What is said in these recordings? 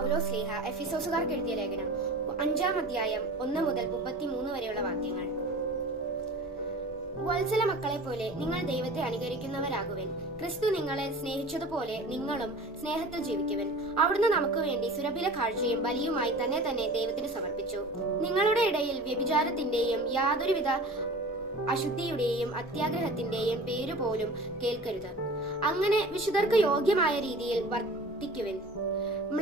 പൗലോസ് സ്ലീഹ എഫിസോസുകാർക്ക് എഴുതിയ ലേഖനം അഞ്ചാം അധ്യായം ഒന്ന് മുതൽ മുപ്പത്തിമൂന്ന് വരെയുള്ള വാക്യങ്ങൾ. വത്സല മക്കളെ പോലെ നിങ്ങൾ ദൈവത്തെ അനുകരിക്കുന്നവരാകുവൻ. ക്രിസ്തു നിങ്ങളെ സ്നേഹിച്ചതുപോലെ നിങ്ങളും സ്നേഹത്തിൽ ജീവിക്കുവൻ. അവിടുന്ന് നമുക്ക് വേണ്ടി സുരഭില കാഴ്ചയും ബലിയുമായി തന്നെ തന്നെ ദൈവത്തിന് സമർപ്പിച്ചു. നിങ്ങളുടെ ഇടയിൽ വ്യഭിചാരത്തിന്റെയും യാതൊരുവിധ അശുദ്ധിയുടെയും അത്യാഗ്രഹത്തിന്റെയും പേര് പോലും കേൾക്കരുത്. അങ്ങനെ വിശുദ്ധർക്ക് യോഗ്യമായ രീതിയിൽ വർത്തിക്കുവൻ.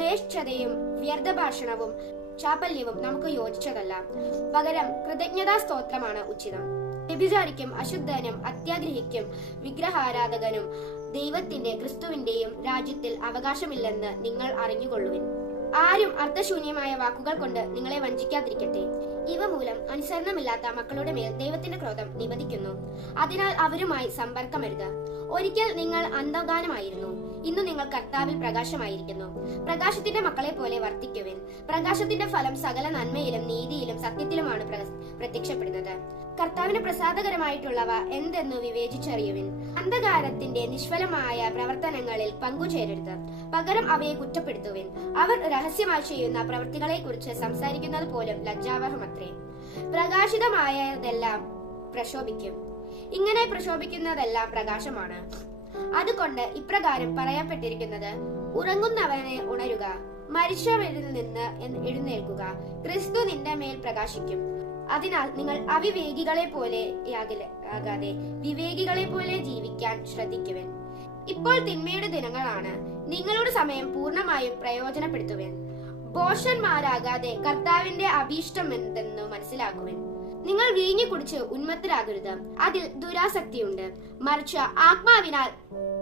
മ്ലേച്ഛതയും വ്യർത്ഥഭാഷണവും ചാപല്യവും നമുക്ക് യോജിച്ചതല്ല. പകരം കൃതജ്ഞതാ സ്തോത്രമാണ് ഉചിതം. വ്യഭിചാരിക്കും അശുദ്ധനും അത്യാഗ്രഹിക്കും വിഗ്രഹാരാധകനും ദൈവത്തിന്റെ ക്രിസ്തുവിന്റെയും രാജ്യത്തിൽ അവകാശമില്ലെന്ന് നിങ്ങൾ അറിഞ്ഞുകൊള്ളുവിൻ. ആരും അർത്ഥശൂന്യമായ വാക്കുകൾ കൊണ്ട് നിങ്ങളെ വഞ്ചിക്കാതിരിക്കട്ടെ. ഇവ മൂലം അനുസരണമില്ലാത്ത മക്കളുടെ മേൽ ദൈവത്തിന്റെ ക്രോധം നിവദിക്കുന്നു അതിനാൽ അവരുമായി സമ്പർക്കമരുത്. ഒരിക്കൽ നിങ്ങൾ അന്ധകാരമായിരുന്നു. ഇന്ന് നിങ്ങൾ കർത്താവിൽ പ്രകാശമായിരിക്കുന്നു. പ്രകാശത്തിന്റെ മക്കളെ പോലെ വർത്തിക്കുവിൻ. പ്രകാശത്തിന്റെ ഫലം സകല നന്മയിലും നീതിയിലും സത്യത്തിലുമാണ് പ്ര- പ്രത്യക്ഷപ്പെടുന്നത്. കർത്താവിന് പ്രസാദകരമായിട്ടുള്ളവ എന്തെന്ന് വിവേചിച്ചറിയുവിൻ. അന്ധകാരത്തിന്റെ നിഷ്ഫലമായ പ്രവർത്തനങ്ങളിൽ പങ്കുചേരരുത്. പകരം അവയെ കുറ്റപ്പെടുത്തുവിൻ. അവർ രഹസ്യമായി ചെയ്യുന്ന പ്രവർത്തികളെ കുറിച്ച് സംസാരിക്കുന്നത് പോലും ലജ്ജാവഹമത്രേ. പ്രകാശിതമായതെല്ലാം പ്രശോഭിക്കും. ഇങ്ങനെ പ്രശോഭിക്കുന്നതെല്ലാം പ്രകാശമാണ്. അതുകൊണ്ട് ഇപ്രകാരം പറയപ്പെട്ടിരിക്കുന്നത് ഉറങ്ങുന്നവനെ ഉണരുക മരിച്ചവരിൽ നിന്ന് എഴുന്നേൽക്കുക ക്രിസ്തു നിന്റെ മേൽ പ്രകാശിക്കും. അതിനാൽ നിങ്ങൾ അവിവേകികളെ പോലെ ആകാതെ വിവേകികളെ പോലെ ജീവിക്കാൻ ശ്രദ്ധിക്കുവൻ. ഇപ്പോൾ തിന്മയുടെ ദിനങ്ങളാണ്. നിങ്ങളുടെ സമയം പൂർണമായും പ്രയോജനപ്പെടുത്തുവൻ. ബോഷന്മാരാകാതെ കർത്താവിന്റെ അഭീഷ്ടം എന്തെന്ന് മനസ്സിലാക്കുവൻ. നിങ്ങൾ വീഞ്ഞു കുടിച്ച് ഉന്മത്തരാകരുത്. അതിൽ ദുരാസക്തിയുണ്ട്. മറിച്ച് ആത്മാവിനാൽ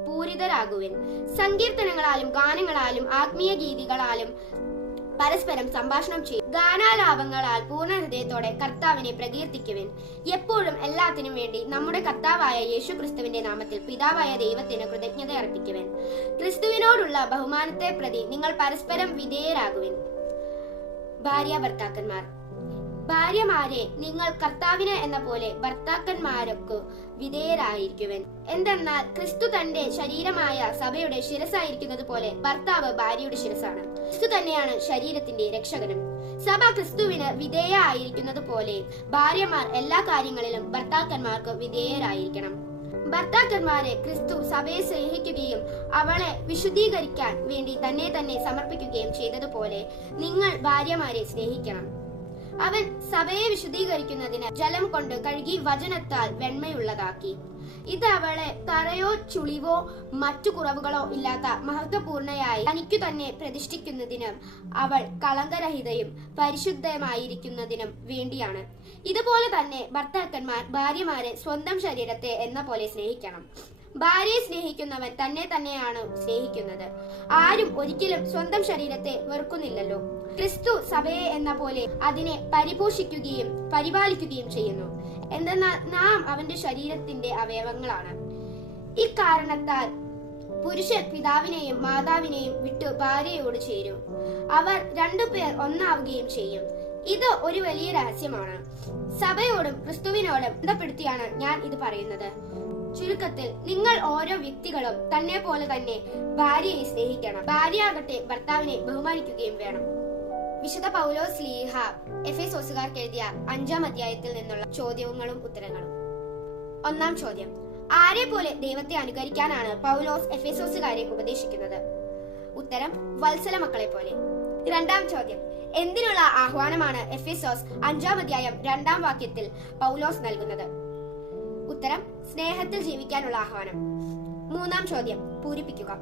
പൂരിതരാകുവൻ. സങ്കീർത്തനങ്ങളാലും ഗാനങ്ങളാലും ആത്മീയ ഗീതികളാലും പരസ്പരം സംഭാഷണം ചെയ്യും. ഗാനാലാപങ്ങളാൽ പൂർണ ഹൃദയത്തോടെ കർത്താവിനെ പ്രകീർത്തിക്കുവിൻ. എപ്പോഴും എല്ലാത്തിനും വേണ്ടി നമ്മുടെ കർത്താവായ യേശു ക്രിസ്തുവിന്റെ നാമത്തിൽ പിതാവായ ദൈവത്തിന് കൃതജ്ഞത അർപ്പിക്കുവിൻ. ക്രിസ്തുവിനോടുള്ള ബഹുമാനത്തെ പ്രതി നിങ്ങൾ പരസ്പരം വിധേയരാകുവിൻ. ഭാര്യ ഭർത്താക്കന്മാർ ഭാര്യമാരെ നിങ്ങൾ കർത്താവിന് എന്ന പോലെ ഭർത്താക്കന്മാരൊക്കെ വിധേയരായിരിക്കുവൻ. എന്തെന്നാൽ ക്രിസ്തു തന്റെ ശരീരമായ സഭയുടെ ശിരസായിരിക്കുന്നത് പോലെ ഭർത്താവ് ഭാര്യയുടെ ശിരസാണ് ക്രിസ്തു തന്നെയാണ് ശരീരത്തിന്റെ രക്ഷകനും. സഭ ക്രിസ്തുവിന് വിധേയ ആയിരിക്കുന്നത് പോലെ ഭാര്യമാർ എല്ലാ കാര്യങ്ങളിലും ഭർത്താക്കന്മാർക്ക് വിധേയരായിരിക്കണം. ഭർത്താക്കന്മാരെ ക്രിസ്തു സഭയെ സ്നേഹിക്കുകയും അവളെ വിശുദ്ധീകരിക്കാൻ വേണ്ടി തന്നെ തന്നെ സമർപ്പിക്കുകയും ചെയ്തതുപോലെ നിങ്ങൾ ഭാര്യമാരെ സ്നേഹിക്കണം. അവൻ സഭയെ വിശദീകരിക്കുന്നതിന് ജലം കൊണ്ട് കഴുകി വചനത്താൽ വെണ്മയുള്ളതാക്കി. ഇത് അവളെ തറയോ ചുളിവോ മറ്റു കുറവുകളോ ഇല്ലാത്ത മഹത്വപൂർണയായി തനിക്കു തന്നെ പ്രതിഷ്ഠിക്കുന്നതിനും അവൾ കളങ്കരഹിതയും പരിശുദ്ധമായിരിക്കുന്നതിനും വേണ്ടിയാണ്. ഇതുപോലെ തന്നെ ഭർത്താക്കന്മാർ ഭാര്യമാരെ സ്വന്തം ശരീരത്തെ എന്ന പോലെ സ്നേഹിക്കണം. ഭാര്യയെ സ്നേഹിക്കുന്നവൻ തന്നെ തന്നെയാണ് സ്നേഹിക്കുന്നത്. ആരും ഒരിക്കലും സ്വന്തം ശരീരത്തെ വെറുക്കുന്നില്ലല്ലോ. ക്രിസ്തു സഭയെ എന്ന പോലെ അതിനെ പരിപോഷിക്കുകയും പരിപാലിക്കുകയും ചെയ്യുന്നു. എന്തെന്നാൽ നാം അവന്റെ ശരീരത്തിന്റെ അവയവങ്ങളാണ്. ഇക്കാരണത്താൽ പുരുഷൻ പിതാവിനെയും മാതാവിനെയും വിട്ടു ഭാര്യയോട് ചേരും. അവർ രണ്ടുപേർ ഒന്നാവുകയും ചെയ്യും. ഇത് ഒരു വലിയ രഹസ്യമാണ്. സഭയോടും ക്രിസ്തുവിനോടും ബന്ധപ്പെടുത്തിയാണ് ഞാൻ ഇത് പറയുന്നത്. ചുരുക്കത്തിൽ നിങ്ങൾ ഓരോ വ്യക്തികളും തന്നെ പോലെ തന്നെ ഭാര്യയെ സ്നേഹിക്കണം. ഭാര്യയാകട്ടെ ഭർത്താവിനെ ബഹുമാനിക്കുകയും വേണം. വിശുദ്ധ പൗലോസ് ലീഹ എഫേസോസുകാർക്ക് എഴുതിയ അഞ്ചാം അധ്യായത്തിൽ നിന്നുള്ള ചോദ്യങ്ങളും ഉത്തരങ്ങളും. ഒന്നാം ചോദ്യം. ആരെ പോലെ ദൈവത്തെ അനുകരിക്കാനാണ് പൗലോസ് എഫ് എ സോസുകാരെ ഉപദേശിക്കുന്നത്? ഉത്തരം വത്സല മക്കളെ പോലെ. രണ്ടാം ചോദ്യം. എന്തിനുള്ള ആഹ്വാനമാണ് എഫ് എഫേസോസ് അഞ്ചാം അധ്യായം രണ്ടാം വാക്യത്തിൽ പൗലോസ് നൽകുന്നത്? ഉത്തരം സ്നേഹത്തിൽ ജീവിക്കാനുള്ള ആഹ്വാനം. മൂന്നാം ചോദ്യം. പൂരിപ്പിക്കുക.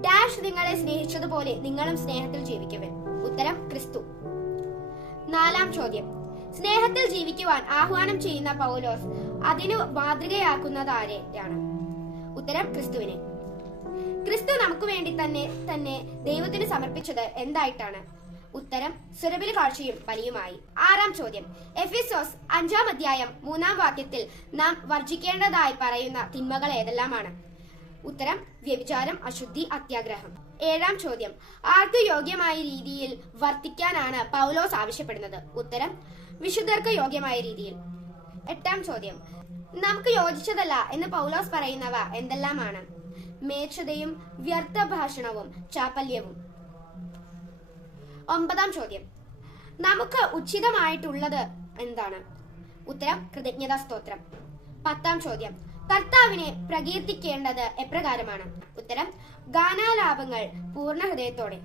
ഡാഷ് നിങ്ങളെ സ്നേഹിച്ചതുപോലെ നിങ്ങളും സ്നേഹത്തിൽ ജീവിക്കുവൻ. ഉത്തരം ക്രിസ്തു. നാലാം ചോദ്യം. സ്നേഹത്തിൽ ജീവിക്കുവാൻ ആഹ്വാനം ചെയ്യുന്ന പൗലോസ് അതിനു മാതൃകയാക്കുന്നത് ആരെയാണ് ഉത്തരം ക്രിസ്തുവിനെ. ക്രിസ്തു നമുക്ക് വേണ്ടി തന്നെ തന്നെ ദൈവത്തിന് സമർപ്പിച്ചത് എന്തായിട്ടാണ്? ഉത്തരം സുരഭിൽ കാഴ്ചയും ബലിയുമായി ആറാം ചോദ്യം. എഫിസോസ് അഞ്ചാം അധ്യായം മൂന്നാം വാക്യത്തിൽ നാം വർജിക്കേണ്ടതായി പറയുന്ന തിന്മകൾ ഏതെല്ലാമാണ്? ഉത്തരം വ്യഭിചാരം അശുദ്ധി അത്യാഗ്രഹം. ഏഴാം ചോദ്യം. ആർക്ക് യോഗ്യമായ രീതിയിൽ വർത്തിക്കാനാണ് പൗലോസ് ആവശ്യപ്പെടുന്നത്. ഉത്തരം വിശുദ്ധർക്ക് യോഗ്യമായ രീതിയിൽ. എട്ടാം ചോദ്യം. നമുക്ക് യോജിച്ചതല്ല എന്ന് പൗലോസ് പറയുന്നവ എന്തെല്ലാമാണ്? മേച്ഛതയും വ്യർത്ഥ ഭാഷണവും ചാപ്പല്യവും. ഒമ്പതാം ചോദ്യം. നമുക്ക് ഉചിതമായിട്ടുള്ളത് എന്താണ്? ഉത്തരം കൃതജ്ഞതാ സ്തോത്രം പത്താം ചോദ്യം. കർത്താവിനെ പ്രകീർത്തിക്കേണ്ടത് എപ്രകാരമാണ്? ഉത്തരം ഗാനാലാപങ്ങൾ പൂർണ ഹൃദയത്തോടെ